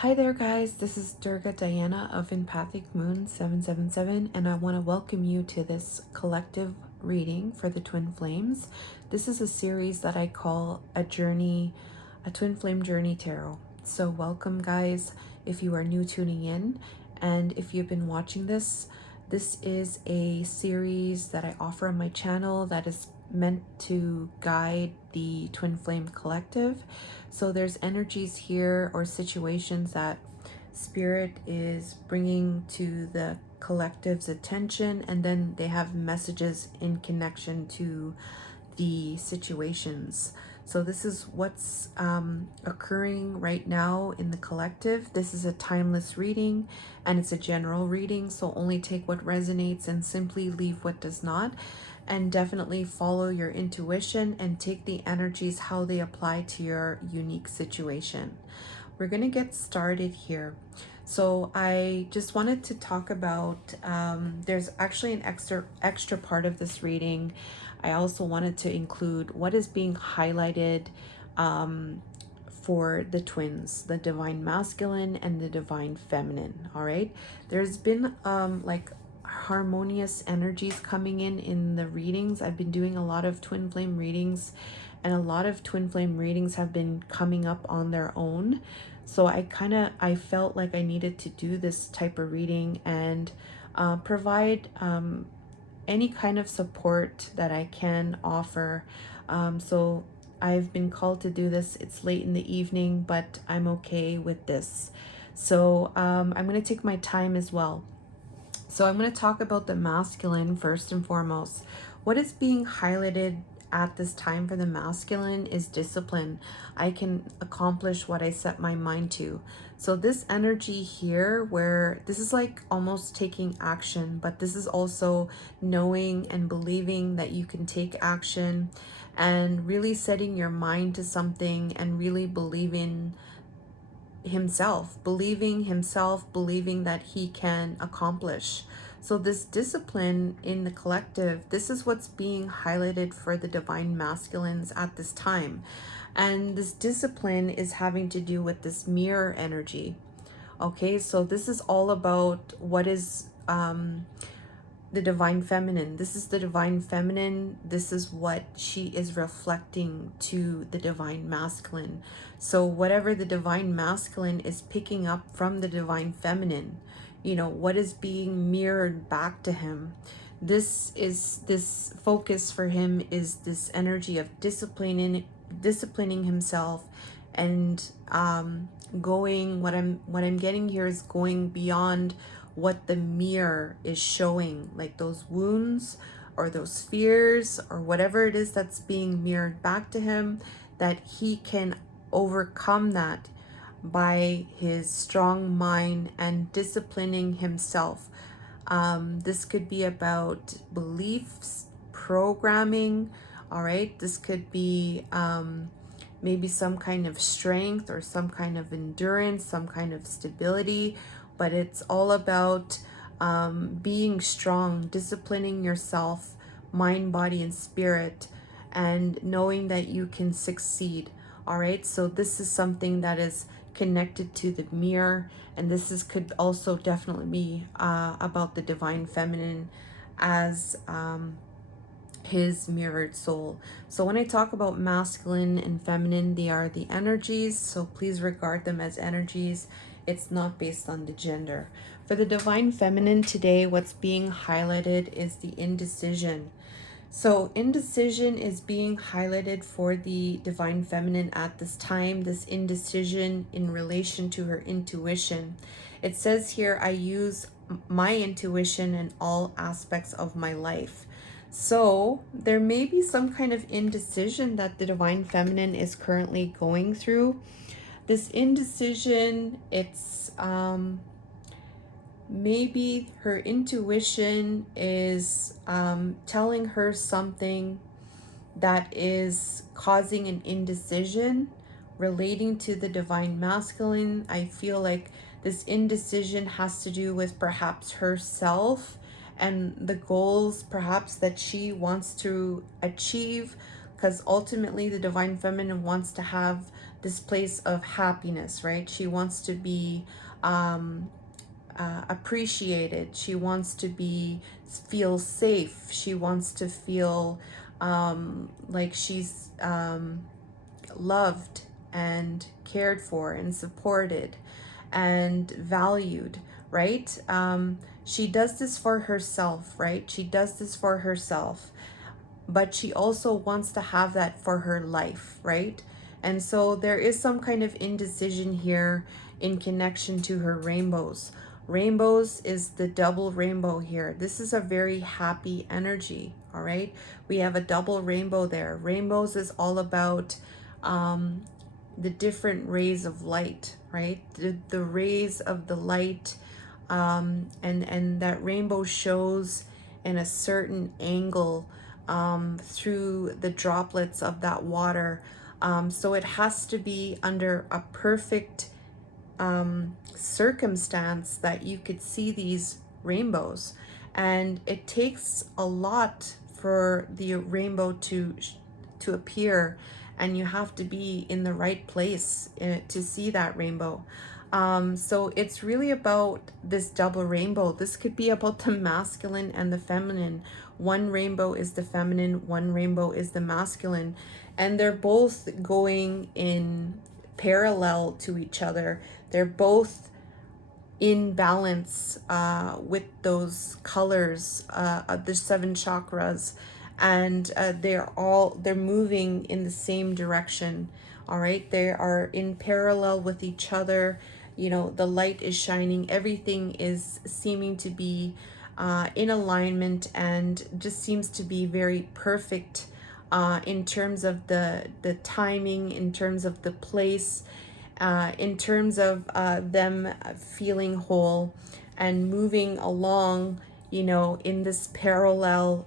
Hi there guys, this is Durga Diana of Empathic Moon 777 and I want to welcome you to this collective reading for the Twin Flames. This is a series that I call a Twin Flame Journey Tarot. So welcome guys if you are new tuning in, and if you've been watching this is a series that I offer on my channel that is meant to guide the Twin Flame Collective. So there's energies here or situations that Spirit is bringing to the collective's attention, and then they have messages in connection to the situations. So this is what's occurring right now in the collective. This is a timeless reading and it's a general reading, so only take what resonates and simply leave what does not. And definitely follow your intuition and take the energies how they apply to your unique situation. We're going to get started here. So I just wanted to talk about, there's actually an extra part of this reading. I also wanted to include what is being highlighted for the twins, the divine masculine and the divine feminine. All right, there's been like harmonious energies coming in the readings. I've been doing a lot of twin flame readings, and a lot of twin flame readings have been coming up on their own. So I felt like I needed to do this type of reading and provide any kind of support that I can offer. So I've been called to do this. It's late in the evening, but I'm okay with this. So I'm going to take my time as well. So I'm going to talk about the masculine first and foremost. What is being highlighted at this time for the masculine is discipline. I can accomplish what I set my mind to. So this energy here, where this is like almost taking action, but this is also knowing and believing that you can take action and really setting your mind to something and really believing himself, believing that he can accomplish. So this discipline in the collective, this is what's being highlighted for the divine masculines at this time. And this discipline is having to do with this mirror energy. Okay, so this is all about what is the divine feminine. This is the divine feminine. This is what she is reflecting to the divine masculine. So whatever the divine masculine is picking up from the divine feminine, what is being mirrored back to him. This focus for him is this energy of disciplining himself and going, what I'm getting here is going beyond what the mirror is showing, like those wounds or those fears or whatever it is that's being mirrored back to him, that he can overcome that by his strong mind and disciplining himself. This could be about beliefs, programming. All right, this could be maybe some kind of strength or some kind of endurance, some kind of stability, but it's all about being strong, disciplining yourself, mind, body, and spirit, and knowing that you can succeed. All right, so this is something that is connected to the mirror, and could also definitely be about the divine feminine as his mirrored soul. So when I talk about masculine and feminine, they are the energies, so please regard them as energies. It's not based on the gender. For the divine feminine today, what's being highlighted is the indecision. So indecision is being highlighted for the divine feminine at this time, this indecision in relation to her intuition. It says here, I use my intuition in all aspects of my life. So there may be some kind of indecision that the divine feminine is currently going through. This indecision, it's maybe her intuition is telling her something that is causing an indecision relating to the divine masculine. I feel like this indecision has to do with perhaps herself and the goals perhaps that she wants to achieve, because ultimately the divine feminine wants to have this place of happiness, right? She wants to be appreciated. She wants to feel safe. She wants to feel like she's loved and cared for and supported and valued, right? She does this for herself, right? She does this for herself, but she also wants to have that for her life, right? And so there is some kind of indecision here in connection to her rainbows. Rainbows is the double rainbow here. This is a very happy energy, all right? We have a double rainbow there. Rainbows is all about the different rays of light, right? The rays of the light, and that rainbow shows in a certain angle through the droplets of that water. So it has to be under a perfect circumstance that you could see these rainbows. And it takes a lot for the rainbow to appear, and you have to be in the right place to see that rainbow. So it's really about this double rainbow. This could be about the masculine and the feminine. One rainbow is the feminine, one rainbow is the masculine, and they're both going in parallel to each other. They're both in balance with those colors of the 7 chakras, and they're moving in the same direction. All right, they are in parallel with each other. You know, the light is shining, everything is seeming to be in alignment, and just seems to be very perfect in terms of the timing, in terms of the place, in terms of them feeling whole and moving along, you know, in this parallel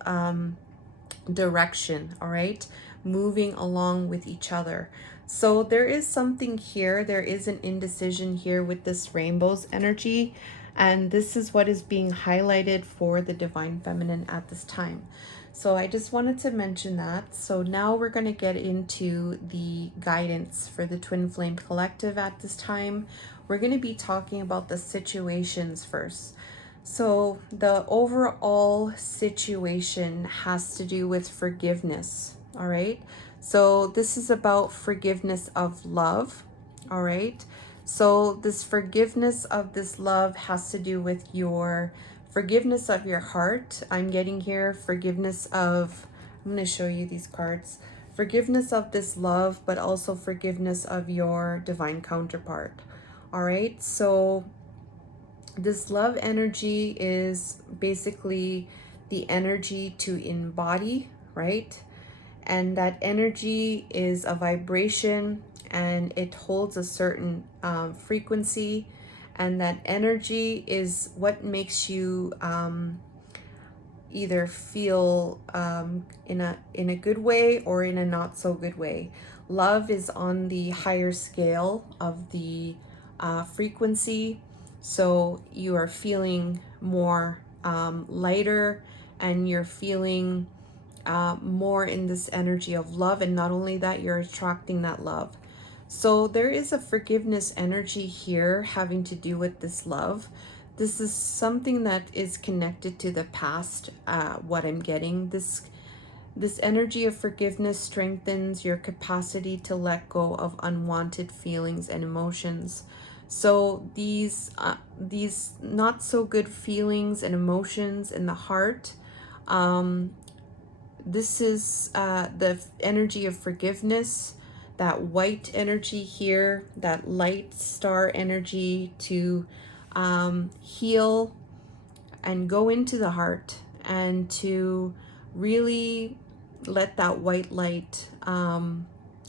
direction, all right, moving along with each other. So there is something here, there is an indecision here with this rainbow's energy, and this is what is being highlighted for the divine feminine at this time. So I just wanted to mention that. So now we're going to get into the guidance for the Twin Flame Collective at this time. We're going to be talking about the situations first. So the overall situation has to do with forgiveness, all right? So this is about forgiveness of love, all right? So this forgiveness of this love has to do with your forgiveness of your heart. I'm getting here forgiveness of, I'm going to show you these cards. Forgiveness of this love, but also forgiveness of your divine counterpart. All right, so this love energy is basically the energy to embody, right? And that energy is a vibration, and it holds a certain frequency, and that energy is what makes you either feel in a good way or in a not so good way. Love is on the higher scale of the frequency, so you are feeling more lighter, and you're feeling more in this energy of love. And not only that, you're attracting that love. So there is a forgiveness energy here having to do with this love. This is something that is connected to the past. What I'm getting, this energy of forgiveness strengthens your capacity to let go of unwanted feelings and emotions. So these not so good feelings and emotions in the heart, this is the energy of forgiveness, that white energy here, that light star energy to heal and go into the heart, and to really let that white light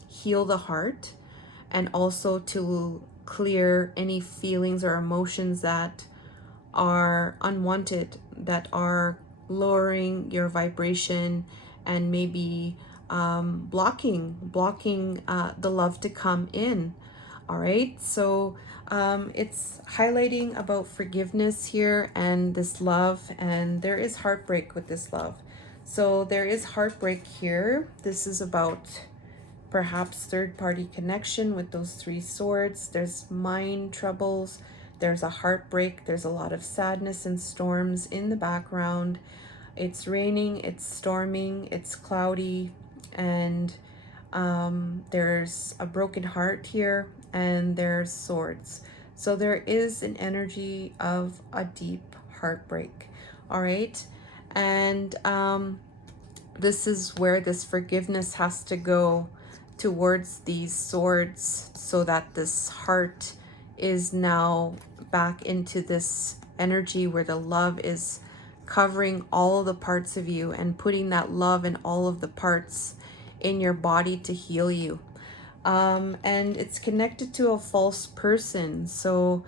heal the heart, and also to clear any feelings or emotions that are unwanted, that are lowering your vibration, and maybe blocking the love to come in. All right, so it's highlighting about forgiveness here and this love, and there is heartbreak with this love. So there is heartbreak here. This is about perhaps third-party connection with those 3 swords. There's mind troubles, there's a heartbreak, there's a lot of sadness and storms in the background. It's raining, it's storming, it's cloudy, and there's a broken heart here, and there's swords. So there is an energy of a deep heartbreak. All right. And this is where this forgiveness has to go towards these swords, so that this heart is now back into this energy where the love is covering all the parts of you and putting that love in all of the parts in your body to heal you. And it's connected to a false person. So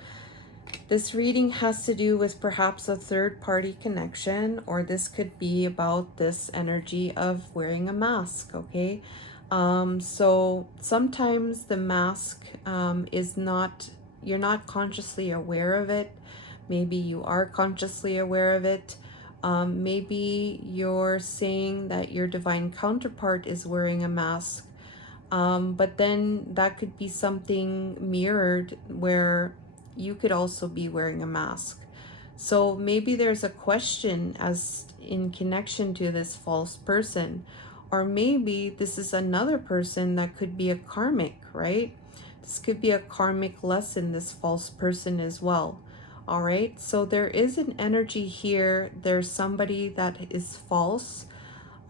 this reading has to do with perhaps a third-party connection, or this could be about this energy of wearing a mask, okay? So sometimes the mask is not, you're not consciously aware of it. Maybe you are consciously aware of it. Maybe you're saying that your divine counterpart is wearing a mask, but then that could be something mirrored where you could also be wearing a mask. So maybe there's a question as in connection to this false person, or maybe this is another person that could be a karmic, right? This could be a karmic lesson, this false person as well. All right, so there is an energy here. There's somebody that is false.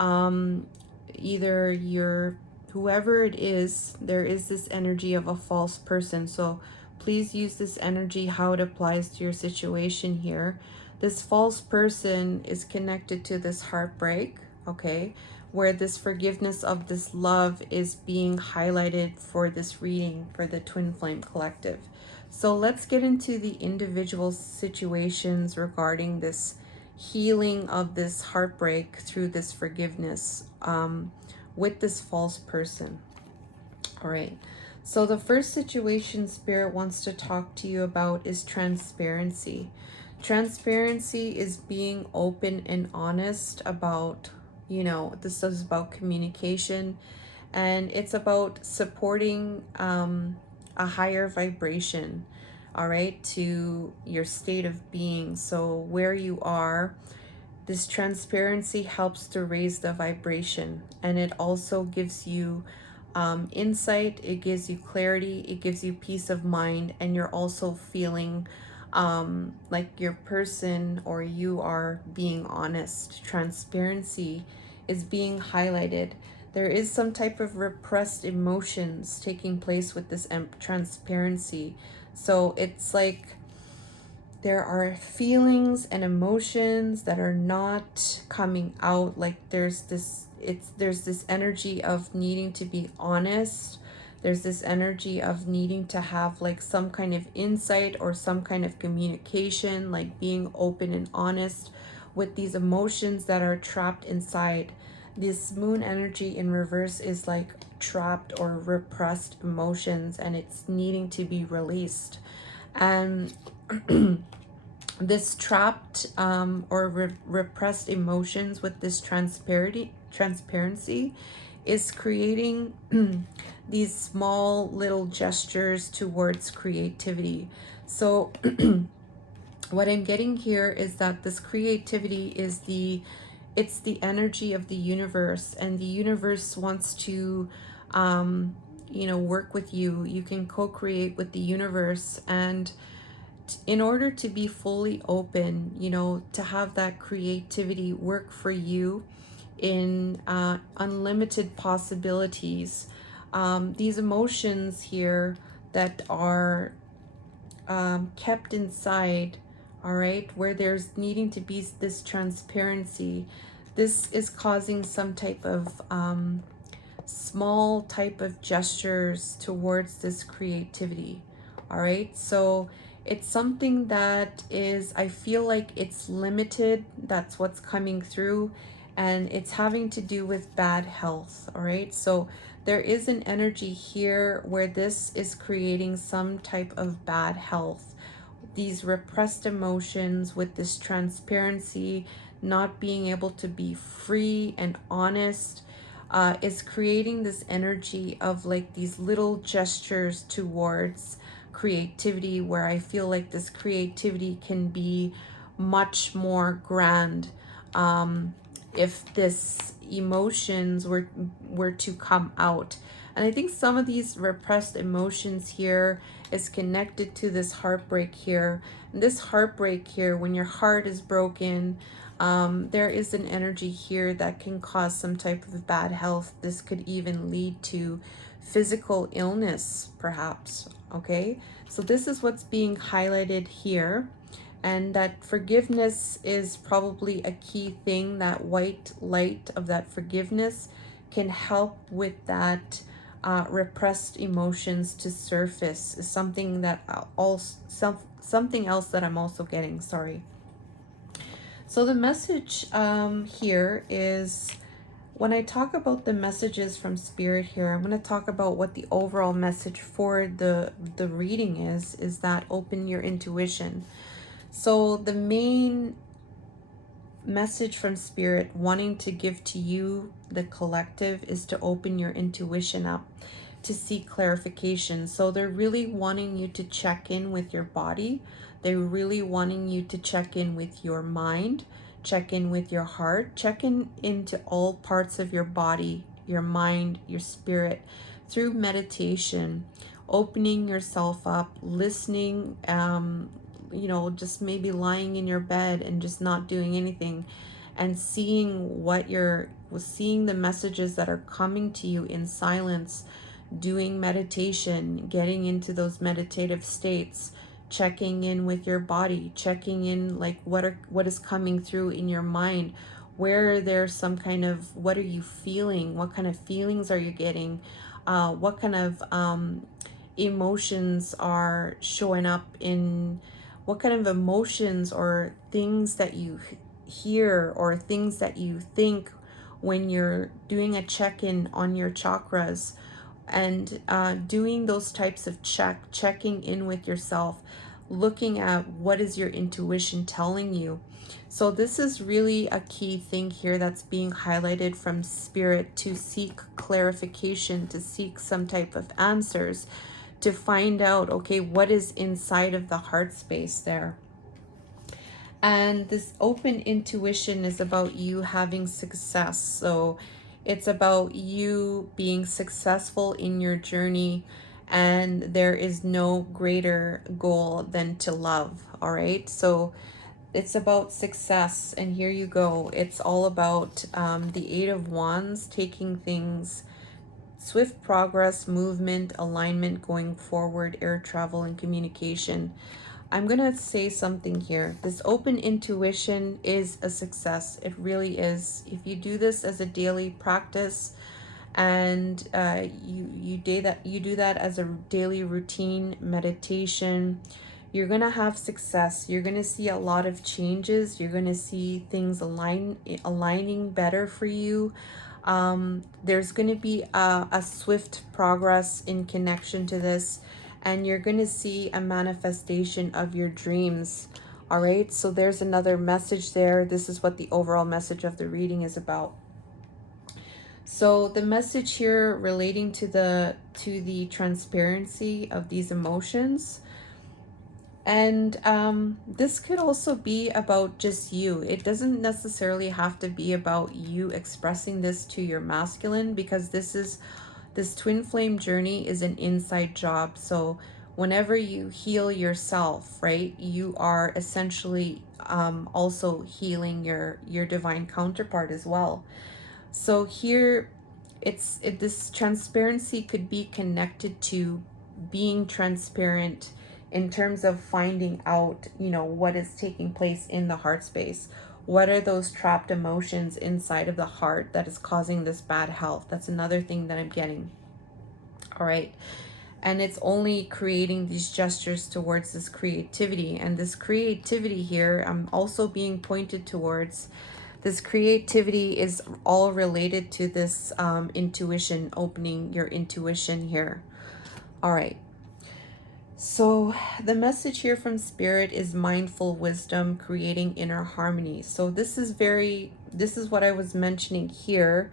Either you're, whoever it is, there is this energy of a false person. So please use this energy how it applies to your situation here. This false person is connected to this heartbreak, okay, where this forgiveness of this love is being highlighted for this reading for the Twin Flame Collective. So let's get into the individual situations regarding this healing of this heartbreak through this forgiveness with this false person. All right. So the first situation Spirit wants to talk to you about is transparency. Transparency is being open and honest about, this is about communication, and it's about supporting a higher vibration, all right, to your state of being. So where you are, this transparency helps to raise the vibration, and it also gives you insight, it gives you clarity, it gives you peace of mind, and you're also feeling like your person or you are being honest. Transparency is being highlighted. There is some type of repressed emotions taking place with this transparency. So it's like there are feelings and emotions that are not coming out. Like there's this energy of needing to be honest. There's this energy of needing to have like some kind of insight or some kind of communication, like being open and honest with these emotions that are trapped inside. This moon energy in reverse is like trapped or repressed emotions, and it's needing to be released. And this trapped or repressed emotions with this transparency is creating these small little gestures towards creativity. So what I'm getting here is that this creativity is it's the energy of the universe, and the universe wants to work with you. You can co-create with the universe, and in order to be fully open, to have that creativity work for you in unlimited possibilities, these emotions here that are kept inside, all right, where there's needing to be this transparency, this is causing some type of small type of gestures towards this creativity. All right, so it's something that is, I feel like it's limited. That's what's coming through, and it's having to do with bad health. All right, so there is an energy here where this is creating some type of bad health. These repressed emotions with this transparency, not being able to be free and honest. is creating this energy of like these little gestures towards creativity, where I feel like this creativity can be much more grand, if this emotions were to come out. And I think some of these repressed emotions here is connected to this heartbreak here. And this heartbreak here, when your heart is broken, there is an energy here that can cause some type of bad health. This could even lead to physical illness, perhaps. Okay, so this is what's being highlighted here. And that forgiveness is probably a key thing. That white light of that forgiveness can help with that repressed emotions to surface, is something that something else that I'm also getting. Sorry. So the message here is, when I talk about the messages from spirit here, I'm going to talk about what the overall message for the reading is that open your intuition. So the main message from spirit wanting to give to you, the collective, is to open your intuition up, to seek clarification. So they're really wanting you to check in with your body. They're really wanting you to check in with your mind, check in with your heart, check in into all parts of your body, your mind, your spirit, through meditation, opening yourself up, listening, just maybe lying in your bed and just not doing anything, and seeing the messages that are coming to you in silence, doing meditation, getting into those meditative states, checking in with your body, checking in like what is coming through in your mind, where there's some kind of, what are you feeling, what kind of feelings are you getting, what kind of emotions are showing up, in what kind of emotions or things that you hear or things that you think when you're doing a check-in on your chakras, and doing those types of checking in with yourself, looking at what is your intuition telling you. So this is really a key thing here that's being highlighted from spirit, to seek clarification, to seek some type of answers, to find out, okay, what is inside of the heart space there. And this open intuition is about you having success. So it's about you being successful in your journey, and there is no greater goal than to love. All right. So it's about success. And here you go. It's all about the Eight of Wands, taking things, swift progress, movement, alignment, going forward, air travel, and communication. I'm going to say something here. This open intuition is a success. It really is. If you do this as a daily practice, and you do that as a daily routine meditation, you're going to have success. You're going to see a lot of changes. You're going to see things aligning better for you. There's going to be a swift progress in connection to this, and you're going to see a manifestation of your dreams. All right, so there's another message there. This is what the overall message of the reading is about. So the message here relating to the transparency of these emotions, and this could also be about just you. It doesn't necessarily have to be about you expressing this to your masculine, because this twin flame journey is an inside job. So whenever you heal yourself, right, you are essentially also healing your divine counterpart as well. So here, this transparency could be connected to being transparent in terms of finding out, what is taking place in the heart space. What are those trapped emotions inside of the heart that is causing this bad health? That's another thing that I'm getting. All right. And it's only creating these gestures towards this creativity. And this creativity here, I'm also being pointed towards. This creativity is all related to this intuition, opening your intuition here. All right. So the message here from spirit is mindful wisdom, creating inner harmony. So this is what I was mentioning here.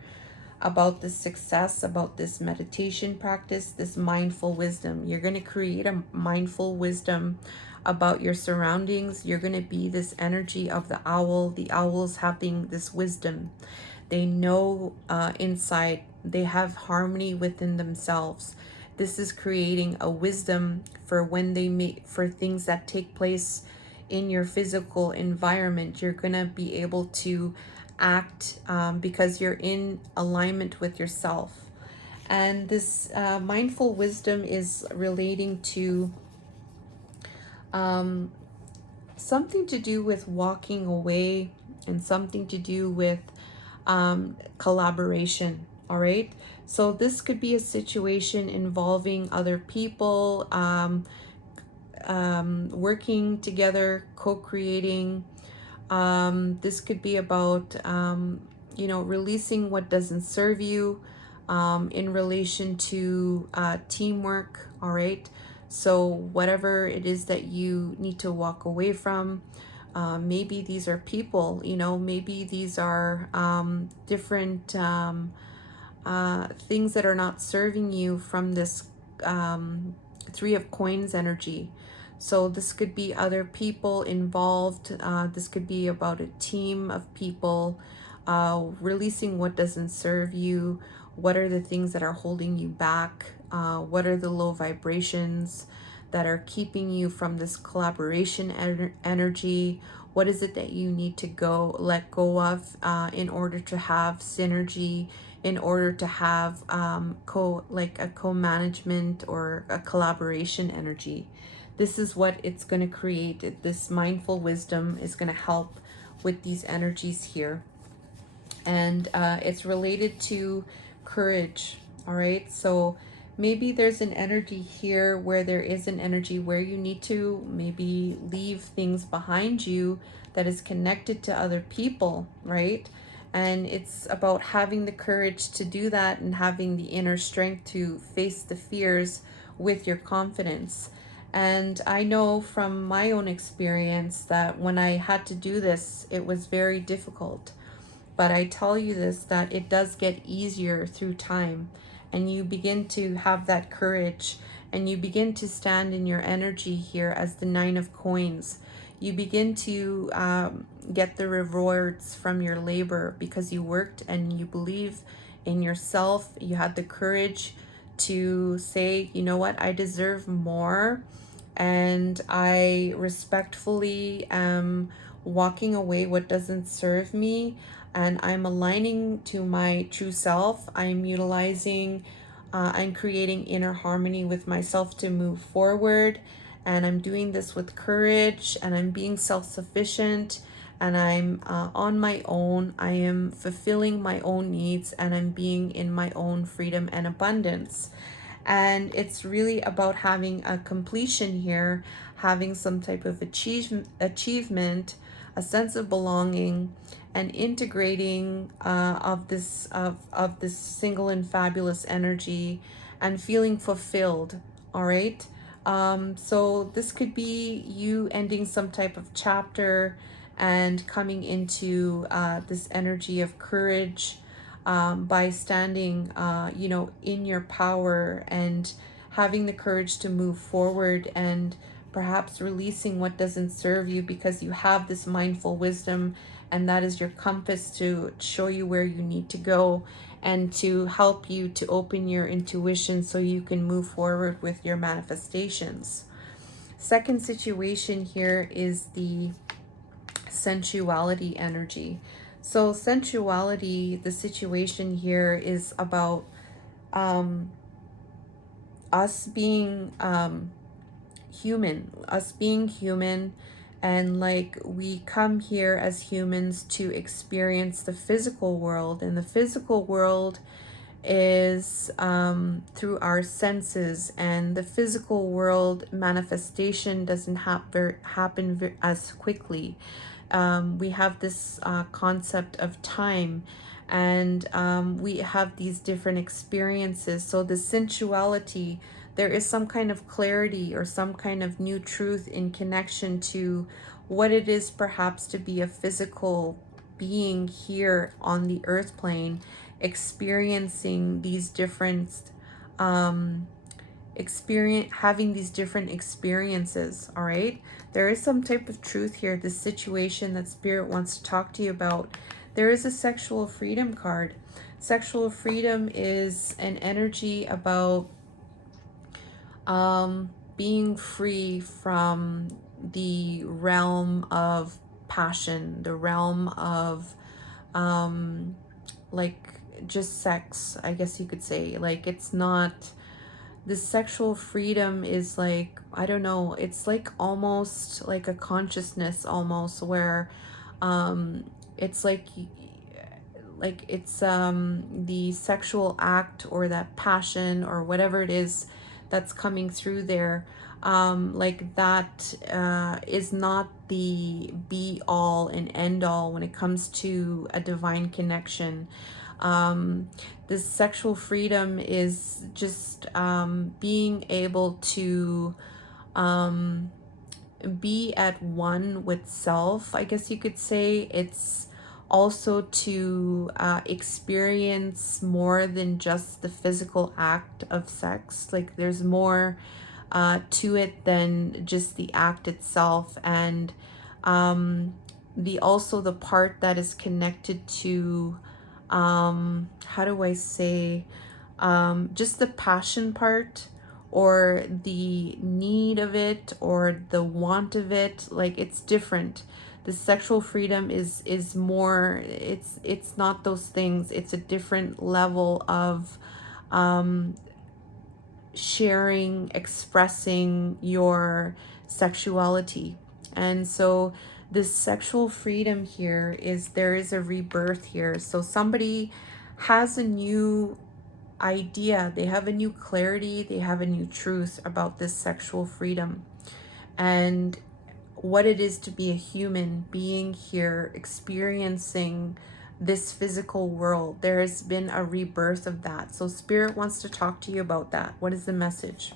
about this success, about this meditation practice, this mindful wisdom. You're going to create a mindful wisdom about your surroundings. You're going to be this energy of the owl. The owls having this wisdom. They know inside, they have harmony within themselves. This is creating a wisdom for when they make, for things that take place in your physical environment. You're going to be able to act because you're in alignment with yourself. And this mindful wisdom is relating to um, something to do with walking away and something to do with collaboration. All right. So this could be a situation involving other people, working together, co-creating. This could be about, releasing what doesn't serve you in relation to teamwork. All right. So, whatever it is that you need to walk away from, maybe these are people, maybe these are different things that are not serving you from this Three of Coins energy. So this could be other people involved. This could be about a team of people, releasing what doesn't serve you. What are the things that are holding you back? What are the low vibrations that are keeping you from this collaboration energy? What is it that you need to let go of in order to have synergy, in order to have a co-management or a collaboration energy? This is what it's going to create. This mindful wisdom is going to help with these energies here. And it's related to courage. All right. So maybe there's an energy here where there is an energy where you need to maybe leave things behind you that is connected to other people, right? And it's about having the courage to do that and having the inner strength to face the fears with your confidence. And I know from my own experience that when I had to do this, it was very difficult. But I tell you this, that it does get easier through time, and you begin to have that courage, and you begin to stand in your energy here as the Nine of Coins. You begin to get the rewards from your labor because you worked and you believe in yourself. You had the courage to say, you know what, I deserve more, and I respectfully am walking away what doesn't serve me, and I'm aligning to my true self. I'm utilizing, I'm creating inner harmony with myself to move forward, and I'm doing this with courage, and I'm being self-sufficient, and I'm on my own. I am fulfilling my own needs, and I'm being in my own freedom and abundance. And it's really about having a completion here, having some type of achievement, a sense of belonging, and integrating of this single and fabulous energy, and feeling fulfilled. All right. So this could be you ending some type of chapter and coming into this energy of courage, by standing, in your power and having the courage to move forward, and perhaps releasing what doesn't serve you because you have this mindful wisdom, and that is your compass to show you where you need to go and to help you to open your intuition so you can move forward with your manifestations. Second situation here is the sensuality energy. So sensuality, the situation here is about um, us being human, and like we come here as humans to experience the physical world, and the physical world is through our senses, and the physical world manifestation doesn't happen as quickly. We have this concept of time, and we have these different experiences. So the sensuality, there is some kind of clarity or some kind of new truth in connection to what it is perhaps to be a physical being here on the earth plane, experiencing these different having these different experiences. All right, there is some type of truth here, this situation that spirit wants to talk to you about. There is a sexual freedom card. Sexual freedom is an energy about being free from the realm of passion, the realm of like just sex, I guess you could say. Like, it's not, this sexual freedom is like, I don't know, it's like almost like a consciousness, almost, where it's like it's the sexual act or that passion or whatever it is that's coming through there, like that is not the be all and end all when it comes to a divine connection. This sexual freedom is just being able to be at one with self, I guess you could say. It's also to experience more than just the physical act of sex. Like, there's more to it than just the act itself. And the also the part that is connected to how do I say, just the passion part, or the need of it, or the want of it. Like, it's different. The sexual freedom is more, it's not those things. It's a different level of sharing, expressing your sexuality. And so this sexual freedom here is, there is a rebirth here. So somebody has a new idea, they have a new clarity, they have a new truth about this sexual freedom and what it is to be a human being here, experiencing this physical world. There has been a rebirth of that. So spirit wants to talk to you about that. What is the message?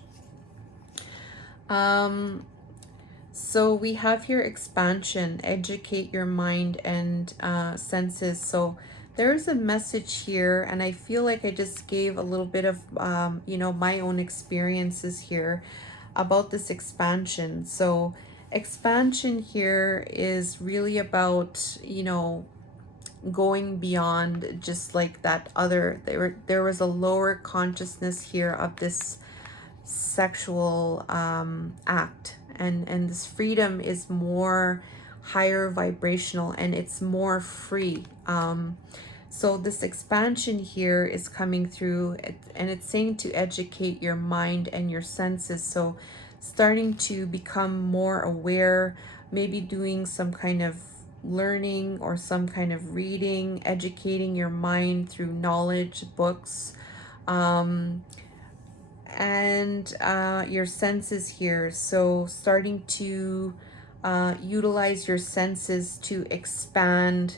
So we have here expansion, educate your mind and senses. So there's a message here, and I feel like I just gave a little bit of, my own experiences here about this expansion. So expansion here is really about, going beyond just like that other, there was a lower consciousness here of this sexual act, and this freedom is more higher vibrational and it's more free. So this expansion here is coming through, and it's saying to educate your mind and your senses. So starting to become more aware, maybe doing some kind of learning or some kind of reading, educating your mind through knowledge, books, and your senses here. So starting to utilize your senses to expand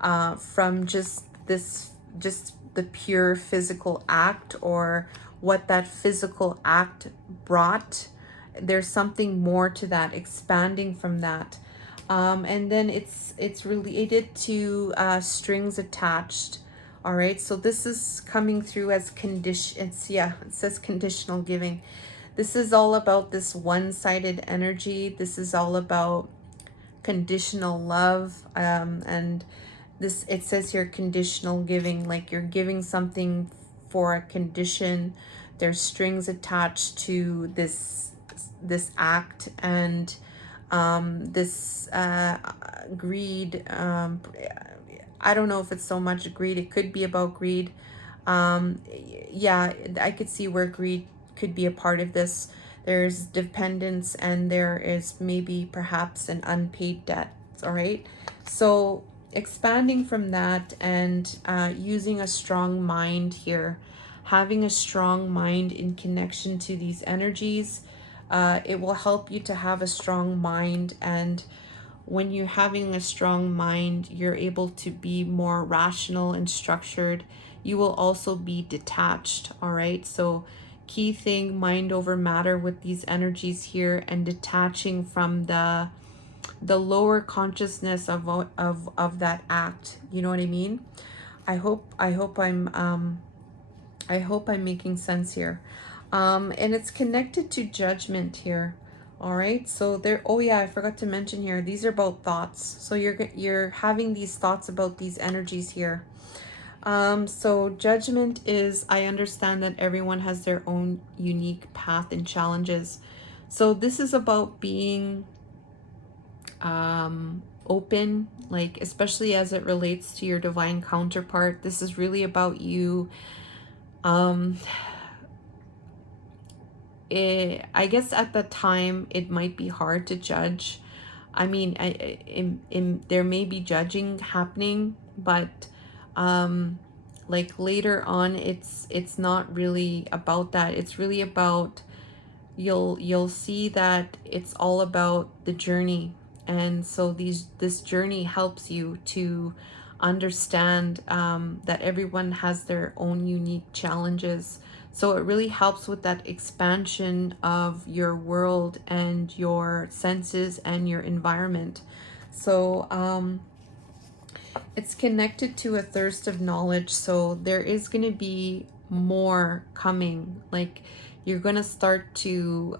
from just the pure physical act, or what that physical act brought. There's something more to that, expanding from that. And then it's related to strings attached. All right, so this is coming through as condition. It says conditional giving. This is all about this one-sided energy. This is all about conditional love, and this, it says here conditional giving, like you're giving something for a condition. There's strings attached to this act, and this greed. I don't know if it's so much greed. It could be about greed. Yeah, I could see where greed could be a part of this. There's dependence, and there is maybe perhaps an unpaid debt. All right. So expanding from that, and using a strong mind here, having a strong mind in connection to these energies, it will help you to have a strong mind. And when you're having a strong mind, you're able to be more rational and structured. You will also be detached. All right. So key thing, mind over matter with these energies here, and detaching from the lower consciousness of that act. You know what I mean? I hope I'm making sense here. And it's connected to judgment here. All right. So there, oh yeah, I forgot to mention here, these are about thoughts. So you're having these thoughts about these energies here. So judgment is, I understand that everyone has their own unique path and challenges. So this is about being open, like especially as it relates to your divine counterpart. This is really about you. Um, I guess at the time it might be hard to judge. I mean, there may be judging happening, but like later on, it's not really about that. It's really about, you'll see that it's all about the journey. And so this journey helps you to understand that everyone has their own unique challenges. So it really helps with that expansion of your world and your senses and your environment. So it's connected to a thirst of knowledge. So there is going to be more coming. Like you're going to start to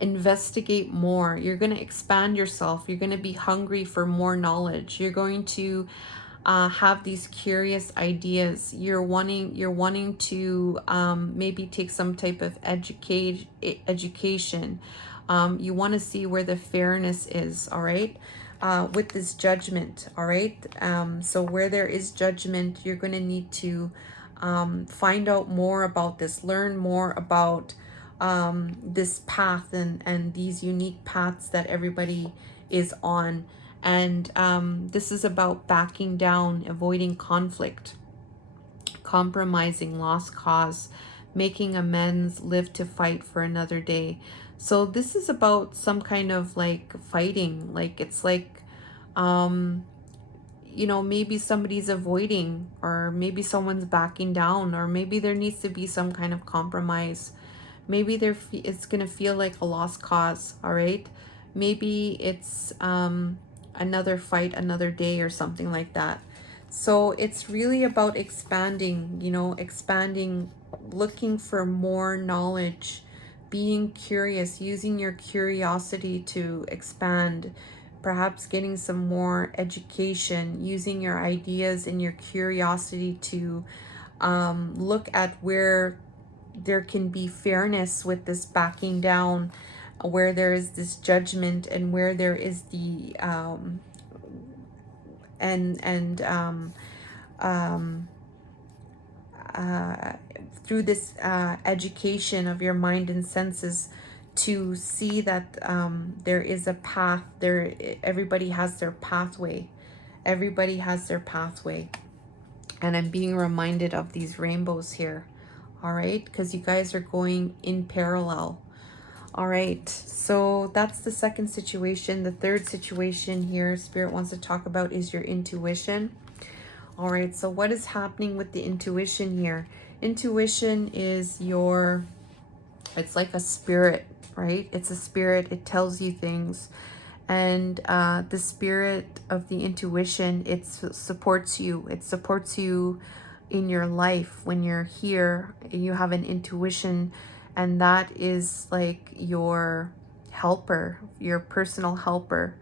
investigate more. You're going to expand yourself. You're going to be hungry for more knowledge. You're going to have these curious ideas. You're wanting to maybe take some type of education. You want to see where the fairness is. All right. With this judgment. All right. So where there is judgment, you're going to need to find out more about this, learn more about this path and these unique paths that everybody is on. And this is about backing down, avoiding conflict, compromising lost cause, making amends, live to fight for another day. So this is about some kind of like fighting. Like it's like, maybe somebody's avoiding, or maybe someone's backing down, or maybe there needs to be some kind of compromise. Maybe it's going to feel like a lost cause, all right? Maybe it's another fight, another day, or something like that. So it's really about expanding, expanding, looking for more knowledge, being curious, using your curiosity to expand, perhaps getting some more education, using your ideas and your curiosity to look at where there can be fairness with this backing down, where there is this judgment, and where there is the and through this education of your mind and senses, to see that there is a path there. Everybody has their pathway. Everybody has their pathway. And I'm being reminded of these rainbows here. All right, because you guys are going in parallel. All right, so that's the second situation. The third situation here Spirit wants to talk about is your intuition. All right, so what is happening with the intuition here? Intuition is it's like a spirit, right? It's a spirit. It tells you things. And the spirit of the intuition, it supports you. It supports you in your life when you're here. You have an intuition, and that is like your helper, your personal helper.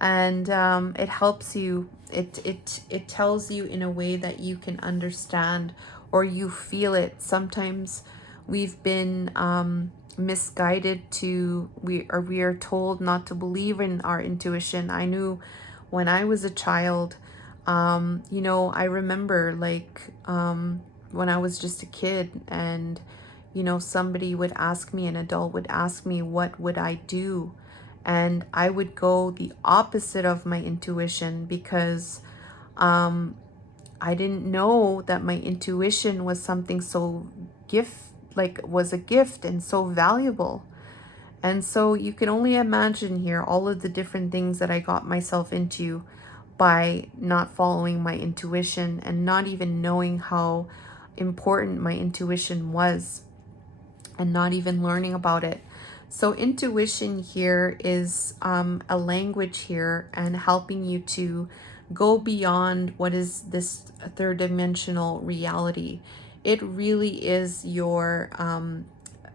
And it helps you. It tells you in a way that you can understand, or you feel it. Sometimes we've been misguided to, we are told not to believe in our intuition. I knew when I was a child, I remember like when I was just a kid, and somebody would ask me, an adult would ask me, what would I do? And I would go the opposite of my intuition, because I didn't know that my intuition was something so was a gift and so valuable. And so you can only imagine here all of the different things that I got myself into by not following my intuition, and not even knowing how important my intuition was, and not even learning about it. So intuition here is a language here, and helping you to go beyond what is this third dimensional reality. It really is your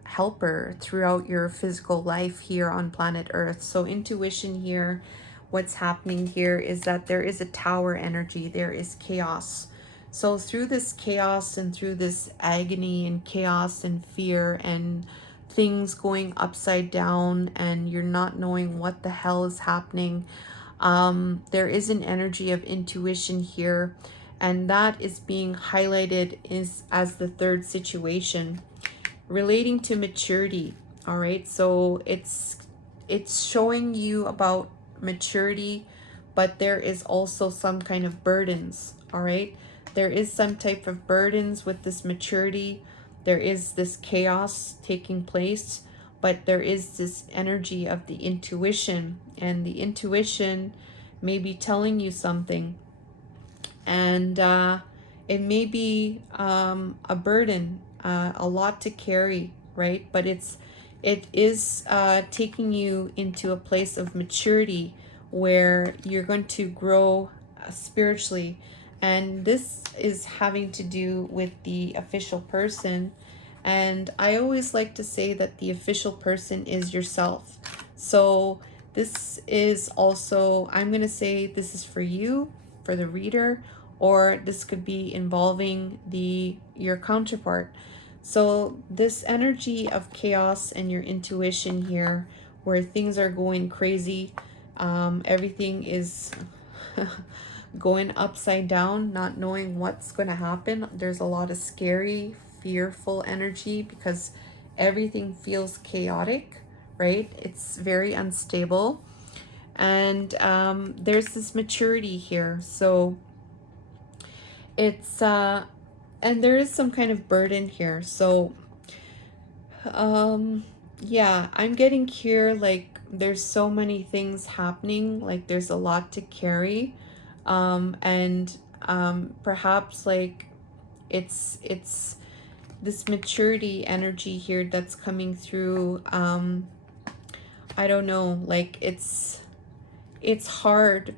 helper throughout your physical life here on planet Earth. So intuition here, what's happening here is that there is a tower energy, there is chaos. So through this chaos and through this agony and chaos and fear and things going upside down and you're not knowing what the hell is happening, there is an energy of intuition here, and that is being highlighted as the third situation relating to maturity. All right, so it's showing you about maturity, but there is also some kind of burdens. All right, there is some type of burdens with this maturity. There is this chaos taking place, but there is this energy of the intuition, and the intuition may be telling you something, and it may be a burden, a lot to carry, right? But it is taking you into a place of maturity where you're going to grow spiritually, and this is having to do with the official person. And I always like to say that the official person is yourself. So this is also, I'm going to say this is for you, for the reader, or this could be involving your counterpart. So this energy of chaos and your intuition here, where things are going crazy, everything is going upside down, not knowing what's going to happen. There's a lot of scary, fearful energy because everything feels chaotic, right? It's very unstable. And there's this maturity here. So it's, and there is some kind of burden here. So, yeah, I'm getting here, like, there's so many things happening, like, there's a lot to carry. And perhaps, like, it's this maturity energy here that's coming through. I don't know, like, it's hard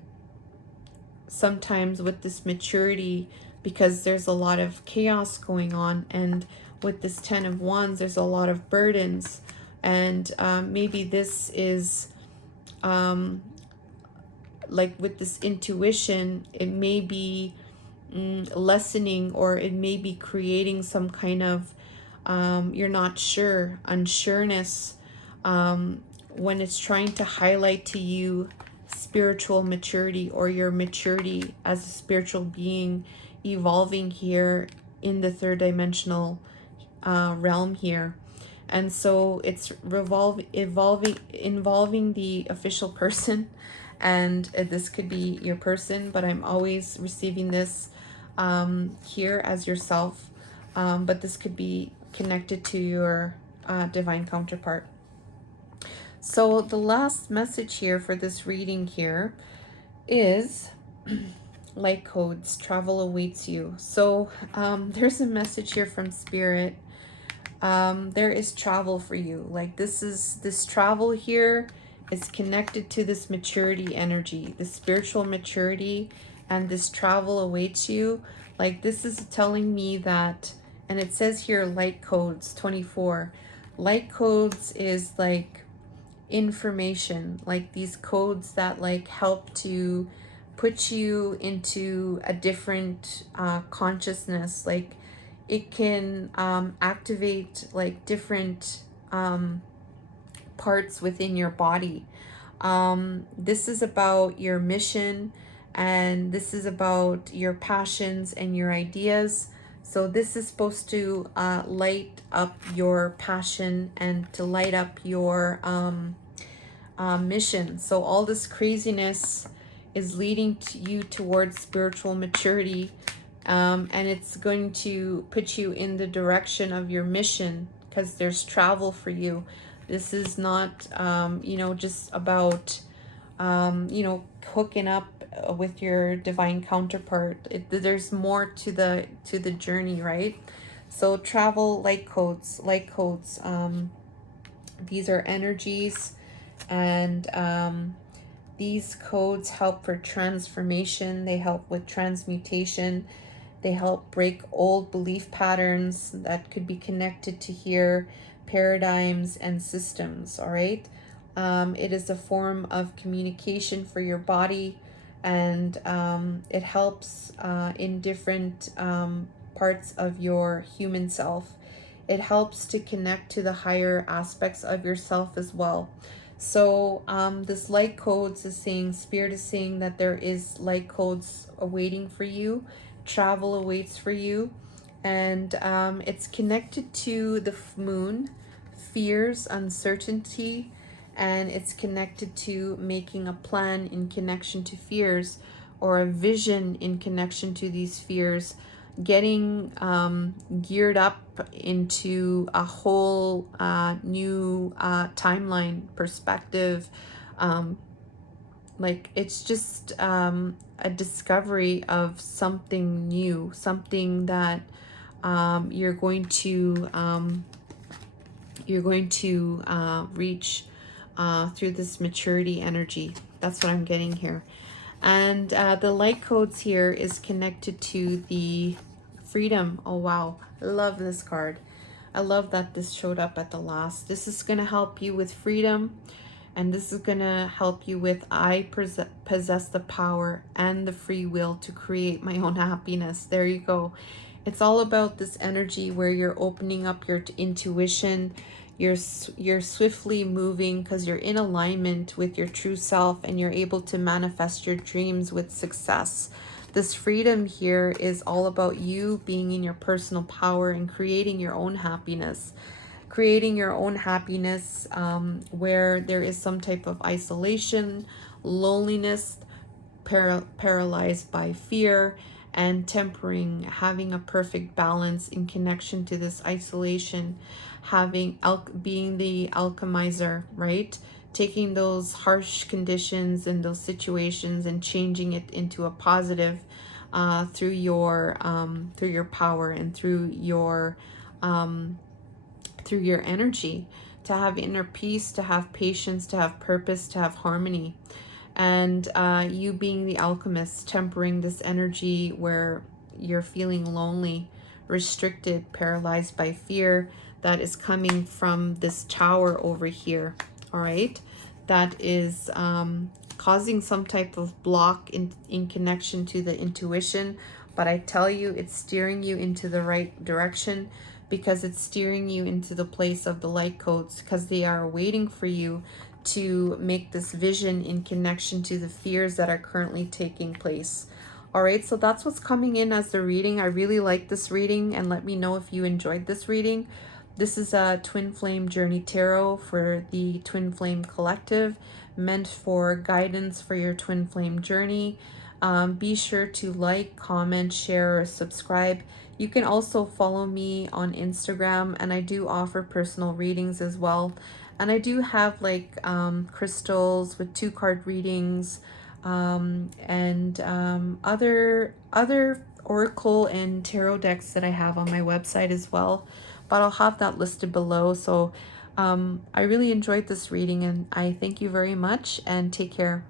sometimes with this maturity because there's a lot of chaos going on, and with this 10 of Wands there's a lot of burdens, and maybe this is like with this intuition, it may be lessening, or it may be creating some kind of you're not sure, unsureness, when it's trying to highlight to you spiritual maturity, or your maturity as a spiritual being evolving here in the third dimensional realm here. And so it's involving the official person, and this could be your person, but I'm always receiving this here as yourself, but this could be connected to your divine counterpart. So the last message here for this reading here is light codes, travel awaits you. So there's a message here from Spirit. There is travel for you. Like, this travel here is connected to this maturity energy, the spiritual maturity, and this travel awaits you. Like, this is telling me that, and it says here light codes 24. Light codes is like information, like these codes that like help to put you into a different consciousness. Like, it can activate like different parts within your body. This is about your mission, and this is about your passions and your ideas. So this is supposed to light up your passion and to light up your mission. So all this craziness is leading to you towards spiritual maturity, and it's going to put you in the direction of your mission because there's travel for you. This is not, just about, hooking up with your divine counterpart. There's more to the journey, right? So travel, light codes. These are energies, and These codes help for transformation, they help with transmutation, they help break old belief patterns that could be connected to here, paradigms and systems, all right? It is a form of communication for your body, and it helps in different parts of your human self. It helps to connect to the higher aspects of yourself as well. So this light codes is saying, Spirit is saying that there is light codes awaiting for you, travel awaits for you, and it's connected to the moon, fears, uncertainty, and it's connected to making a plan in connection to fears, or a vision in connection to these fears, getting geared up into a whole new timeline perspective. Like it's just a discovery of something new, something that you're going to reach through this maturity energy. That's what I'm getting here. And the light codes here is connected to the freedom. Oh, wow. I love this card. I love that this showed up at the last. This is going to help you with freedom. And this is going to help you with, I possess the power and the free will to create my own happiness. There you go. It's all about this energy where you're opening up your intuition. You're swiftly moving because you're in alignment with your true self, and you're able to manifest your dreams with success. This freedom here is all about you being in your personal power and creating your own happiness. Creating your own happiness where there is some type of isolation, loneliness, paralyzed by fear, and tempering, having a perfect balance in connection to this isolation, having being the alchemizer, right? Taking those harsh conditions and those situations and changing it into a positive through your power and through your energy, to have inner peace, to have patience, to have purpose, to have harmony. And you being the alchemist, tempering this energy where you're feeling lonely, restricted, paralyzed by fear that is coming from this tower over here, all right? That is causing some type of block in connection to the intuition. But I tell you, it's steering you into the right direction, because it's steering you into the place of the light codes, because they are waiting for you to make this vision in connection to the fears that are currently taking place. All right, so that's what's coming in as the reading. I really like this reading, and let me know if you enjoyed this reading. This is a Twin Flame Journey Tarot for the Twin Flame Collective, meant for guidance for your Twin Flame journey. Be sure to like, comment, share, or subscribe. You can also follow me on Instagram, and I do offer personal readings as well. And I do have like crystals with 2-card readings, and other oracle and tarot decks that I have on my website as well. But I'll have that listed below. So I really enjoyed this reading, and I thank you very much, and take care.